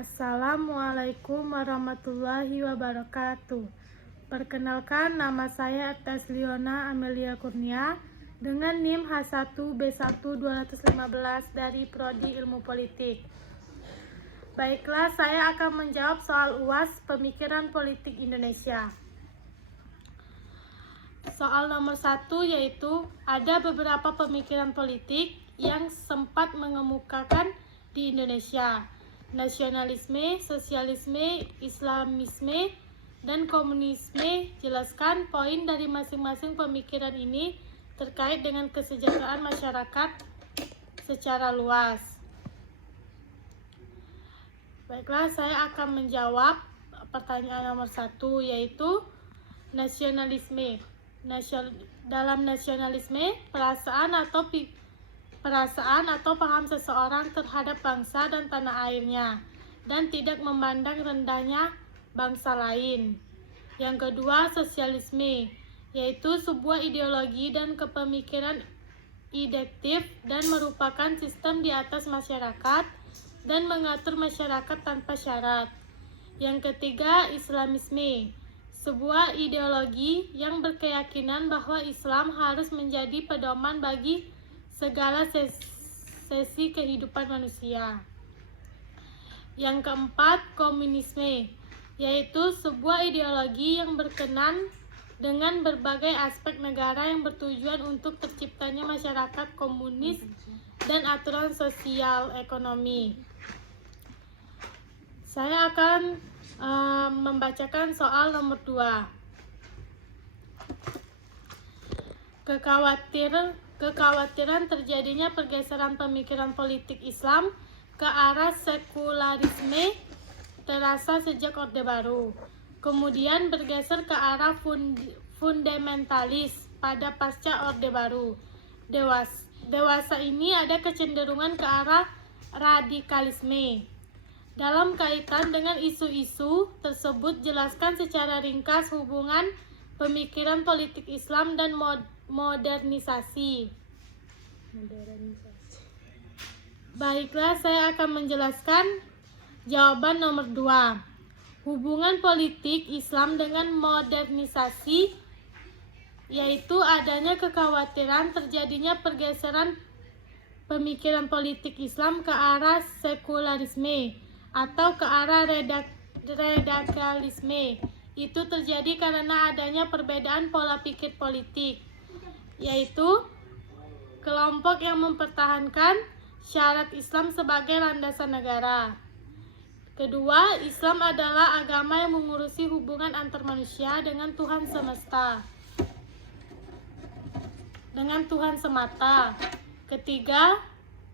Assalamualaikum warahmatullahi wabarakatuh. Perkenalkan, nama saya Tasliona Amelia Kurnia dengan NIM H1B1-215 dari Prodi Ilmu Politik. Baiklah, saya akan menjawab soal UAS Pemikiran Politik Indonesia. Soal nomor 1 yaitu ada beberapa pemikiran politik yang sempat mengemukakan di Indonesia: nasionalisme, sosialisme, islamisme, dan komunisme. Jelaskan poin dari masing-masing pemikiran ini terkait dengan kesejahteraan masyarakat secara luas. Baiklah, saya akan menjawab pertanyaan nomor 1 yaitu nasionalisme. Dalam nasionalisme, perasaan atau paham seseorang terhadap bangsa dan tanah airnya, dan tidak memandang rendahnya bangsa lain. Yang kedua, sosialisme, yaitu sebuah ideologi dan kepemikiran idektif dan merupakan sistem di atas masyarakat dan mengatur masyarakat tanpa syarat. Yang ketiga, islamisme, sebuah ideologi yang berkeyakinan bahwa Islam harus menjadi pedoman bagi segala sesi kehidupan manusia. Yang keempat, komunisme, yaitu sebuah ideologi yang berkenan dengan berbagai aspek negara yang bertujuan untuk terciptanya masyarakat komunis dan aturan sosial ekonomi. Saya akan membacakan soal nomor 2. Kekhawatiran terjadinya pergeseran pemikiran politik Islam ke arah sekularisme terasa sejak Orde Baru, kemudian bergeser ke arah fundamentalis pada pasca Orde Baru. Dewasa ini ada kecenderungan ke arah radikalisme. Dalam kaitan dengan isu-isu tersebut, jelaskan secara ringkas hubungan pemikiran politik Islam dan modernisasi. Baiklah, saya akan menjelaskan jawaban nomor 2. Hubungan politik Islam dengan modernisasi, yaitu adanya kekhawatiran terjadinya pergeseran pemikiran politik Islam ke arah sekularisme atau ke arah radikalisme. Itu terjadi karena adanya perbedaan pola pikir politik, yaitu kelompok yang mempertahankan syarat Islam sebagai landasan negara. Kedua, Islam adalah agama yang mengurusi hubungan antar manusia dengan Tuhan semesta, dengan Tuhan semata. Ketiga,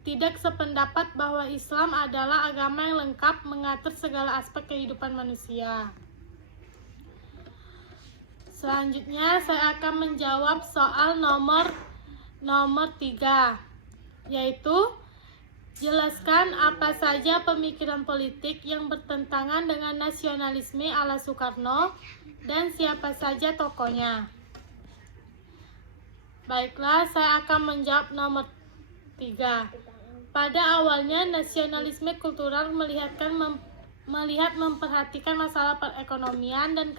tidak sependapat bahwa Islam adalah agama yang lengkap mengatur segala aspek kehidupan manusia. Selanjutnya saya akan menjawab soal nomor 3, yaitu jelaskan apa saja pemikiran politik yang bertentangan dengan nasionalisme ala Soekarno dan siapa saja tokohnya. Baiklah, saya akan menjawab nomor 3. Pada awalnya, nasionalisme kultural melihat memperhatikan masalah perekonomian dan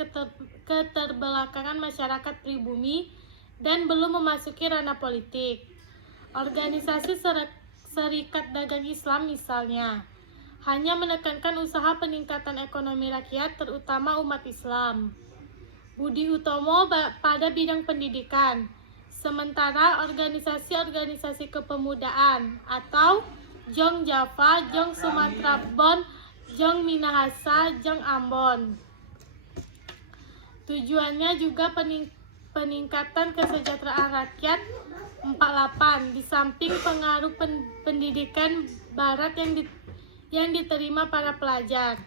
keterbelakangan masyarakat pribumi dan belum memasuki ranah politik. Organisasi Serikat Dagang Islam misalnya hanya menekankan usaha peningkatan ekonomi rakyat, terutama umat Islam. Budi Utomo pada bidang pendidikan, sementara organisasi-organisasi kepemudaan atau Jong Java, Jong Sumatera Bon, Jong Minahasa, Jong Ambon. Tujuannya juga peningkatan kesejahteraan rakyat 48, di samping pengaruh pendidikan barat yang diterima para pelajar.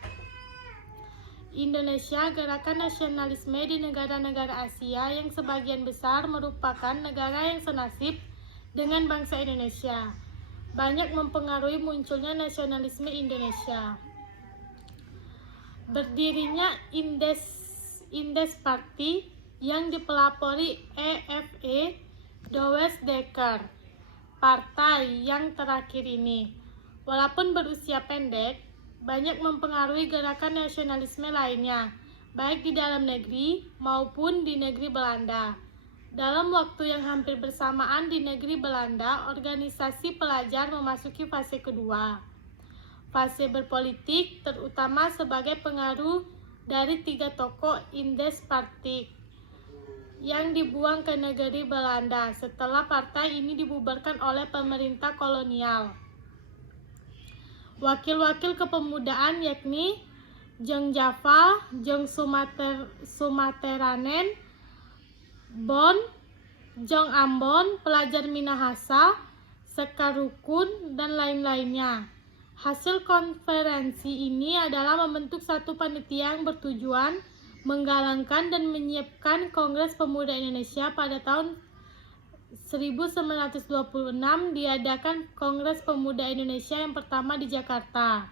Indonesia, gerakan nasionalisme di negara-negara Asia yang sebagian besar merupakan negara yang senasib dengan bangsa Indonesia, banyak mempengaruhi munculnya nasionalisme Indonesia. Berdirinya Indes Party yang dipelopori EFE Dowes Dekker. Partai yang terakhir ini, walaupun berusia pendek, banyak mempengaruhi gerakan nasionalisme lainnya, baik di dalam negeri maupun di negeri Belanda. Dalam waktu yang hampir bersamaan di negeri Belanda, organisasi pelajar memasuki fase kedua. Fase berpolitik terutama sebagai pengaruh dari 3 tokoh Indespartiek yang dibuang ke negeri Belanda setelah partai ini dibubarkan oleh pemerintah kolonial. Wakil-wakil kepemudaan yakni Jong Java, Jong Sumateranen, Bon, Jong Ambon, pelajar Minahasa, Sekar Rukun, dan lain-lainnya. Hasil konferensi ini adalah membentuk satu panitia yang bertujuan menggalangkan dan menyiapkan Kongres Pemuda Indonesia. Pada tahun 1926 diadakan Kongres Pemuda Indonesia yang pertama di Jakarta.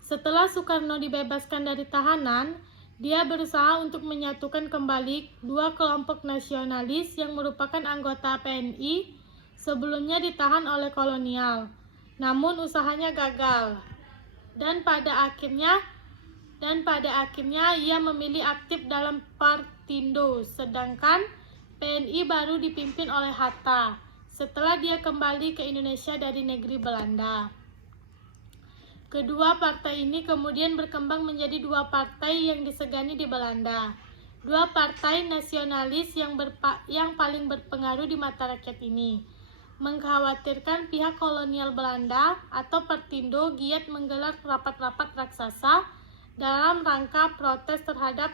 Setelah Soekarno dibebaskan dari tahanan, dia berusaha untuk menyatukan kembali 2 kelompok nasionalis yang merupakan anggota PNI sebelumnya ditahan oleh kolonial. Namun usahanya gagal. Dan pada akhirnya ia memilih aktif dalam Partindo, sedangkan PNI baru dipimpin oleh Hatta setelah dia kembali ke Indonesia dari negeri Belanda. Kedua partai ini kemudian berkembang menjadi 2 partai yang disegani di Belanda. 2 partai nasionalis yang paling berpengaruh di mata rakyat ini mengkhawatirkan pihak kolonial Belanda atau Partindo giat menggelar rapat-rapat raksasa dalam rangka protes terhadap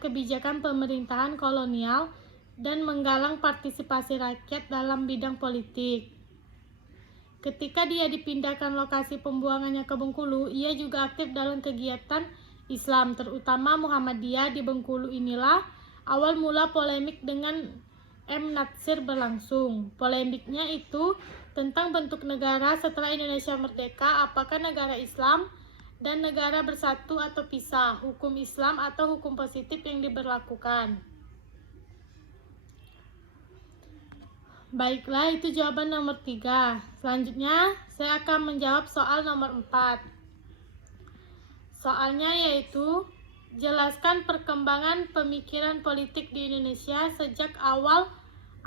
kebijakan pemerintahan kolonial dan menggalang partisipasi rakyat dalam bidang politik. Ketika dia dipindahkan lokasi pembuangannya ke Bengkulu, ia juga aktif dalam kegiatan Islam, terutama Muhammadiyah di Bengkulu. Inilah awal mula polemik dengan M. Natsir berlangsung. Polemiknya itu tentang bentuk negara setelah Indonesia merdeka, apakah negara Islam dan negara bersatu atau pisah, hukum Islam atau hukum positif yang diberlakukan. Baiklah, itu jawaban nomor 3. Selanjutnya, saya akan menjawab soal nomor 4. Soalnya yaitu, jelaskan perkembangan pemikiran politik di Indonesia sejak awal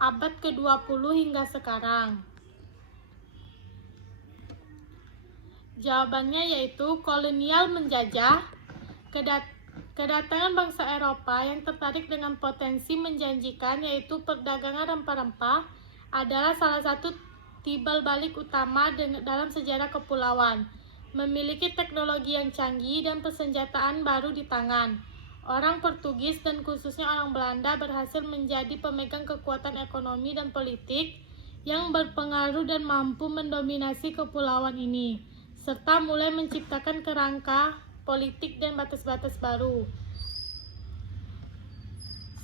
abad ke-20 hingga sekarang. Jawabannya yaitu, kolonial menjajah, kedatangan bangsa Eropa yang tertarik dengan potensi menjanjikan yaitu perdagangan rempah-rempah adalah salah satu timbal balik utama dalam sejarah kepulauan. Memiliki teknologi yang canggih dan persenjataan baru di tangan, orang Portugis dan khususnya orang Belanda berhasil menjadi pemegang kekuatan ekonomi dan politik yang berpengaruh dan mampu mendominasi kepulauan ini, serta mulai menciptakan kerangka politik dan batas-batas baru.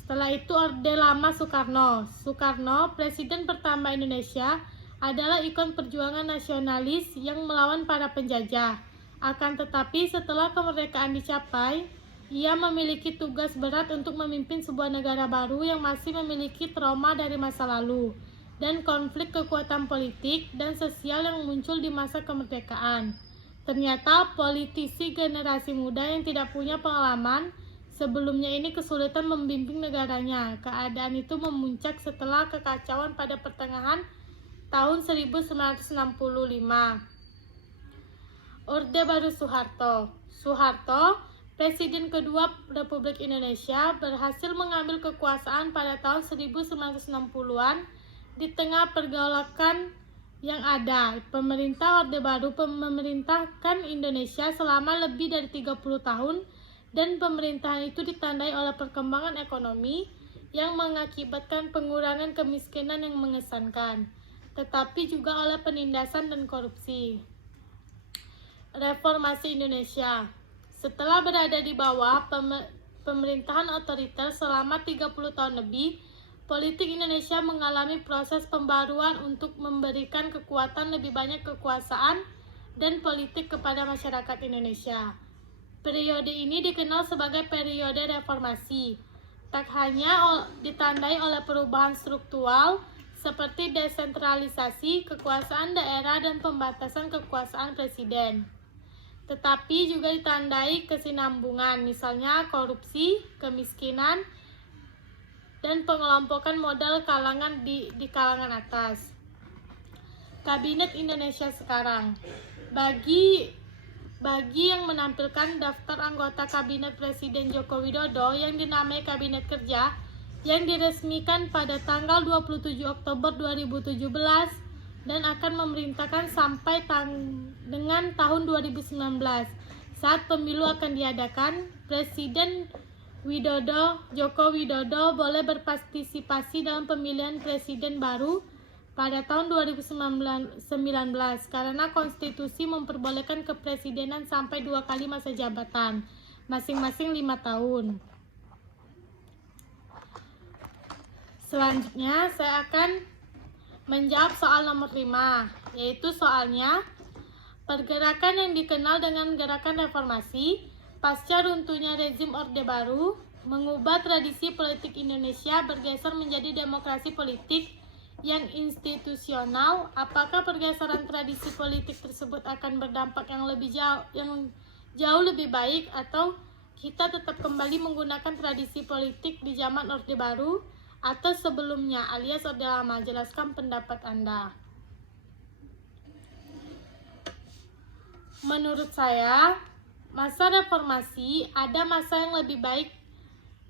Setelah itu Orde Lama Soekarno. Soekarno, Presiden pertama Indonesia, adalah ikon perjuangan nasionalis yang melawan para penjajah. Akan tetapi setelah kemerdekaan dicapai, ia memiliki tugas berat untuk memimpin sebuah negara baru yang masih memiliki trauma dari masa lalu dan konflik kekuatan politik dan sosial yang muncul di masa kemerdekaan. Ternyata politisi generasi muda yang tidak punya pengalaman sebelumnya ini kesulitan membimbing negaranya. Keadaan itu memuncak setelah kekacauan pada pertengahan tahun 1965. Orde Baru Soeharto. Soeharto, Presiden kedua Republik Indonesia, berhasil mengambil kekuasaan pada tahun 1960-an di tengah pergolakan yang ada. Pemerintah Orde Baru memerintahkan Indonesia selama lebih dari 30 tahun dan pemerintahan itu ditandai oleh perkembangan ekonomi yang mengakibatkan pengurangan kemiskinan yang mengesankan, tetapi juga oleh penindasan dan korupsi. Reformasi Indonesia. Setelah berada di bawah pemerintahan otoriter selama 30 tahun lebih, politik Indonesia mengalami proses pembaruan untuk memberikan kekuatan lebih banyak kekuasaan dan politik kepada masyarakat Indonesia. Periode ini dikenal sebagai periode reformasi. Tak hanya ditandai oleh perubahan struktural seperti desentralisasi kekuasaan daerah dan pembatasan kekuasaan presiden, tetapi juga ditandai kesinambungan, misalnya korupsi, kemiskinan, dan pengelompokan modal kalangan di kalangan atas. Kabinet Indonesia sekarang. Bagi yang menampilkan daftar anggota Kabinet Presiden Joko Widodo yang dinamai Kabinet Kerja yang diresmikan pada tanggal 27 Oktober 2017 dan akan memerintahkan sampai dengan tahun 2019 saat pemilu akan diadakan. Presiden Joko Widodo boleh berpartisipasi dalam pemilihan presiden baru pada tahun 2019 karena konstitusi memperbolehkan kepresidenan sampai 2 kali masa jabatan, masing-masing 5 tahun. Selanjutnya saya akan menjawab soal nomor 5, yaitu soalnya pergerakan yang dikenal dengan gerakan reformasi pasca runtuhnya rezim Orde Baru mengubah tradisi politik Indonesia bergeser menjadi demokrasi politik yang institusional. Apakah pergeseran tradisi politik tersebut akan berdampak yang jauh lebih baik, atau kita tetap kembali menggunakan tradisi politik di zaman Orde Baru atau sebelumnya alias Orde Lama? Jelaskan pendapat Anda. Menurut saya, masa reformasi ada masa yang lebih baik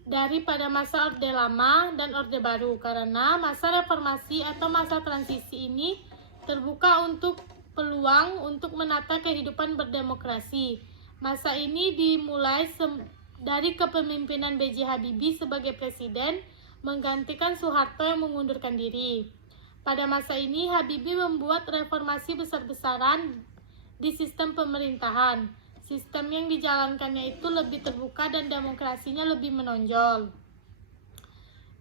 daripada masa Orde Lama dan Orde Baru, karena masa reformasi atau masa transisi ini terbuka untuk peluang untuk menata kehidupan berdemokrasi. Masa ini dimulai dari kepemimpinan B.J. Habibie sebagai presiden menggantikan Soeharto yang mengundurkan diri. Pada masa ini Habibie membuat reformasi besar-besaran di sistem pemerintahan. Sistem yang dijalankannya itu lebih terbuka dan demokrasinya lebih menonjol.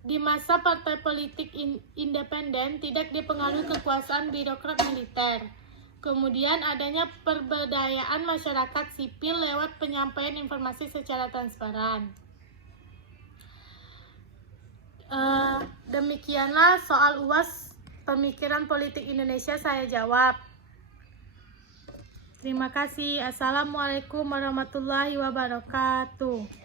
Di masa partai politik independen tidak dipengaruhi kekuasaan birokrat militer. Kemudian adanya pemberdayaan masyarakat sipil lewat penyampaian informasi secara transparan. Demikianlah soal UAS Pemikiran Politik Indonesia saya jawab. Terima kasih. Assalamualaikum warahmatullahi wabarakatuh.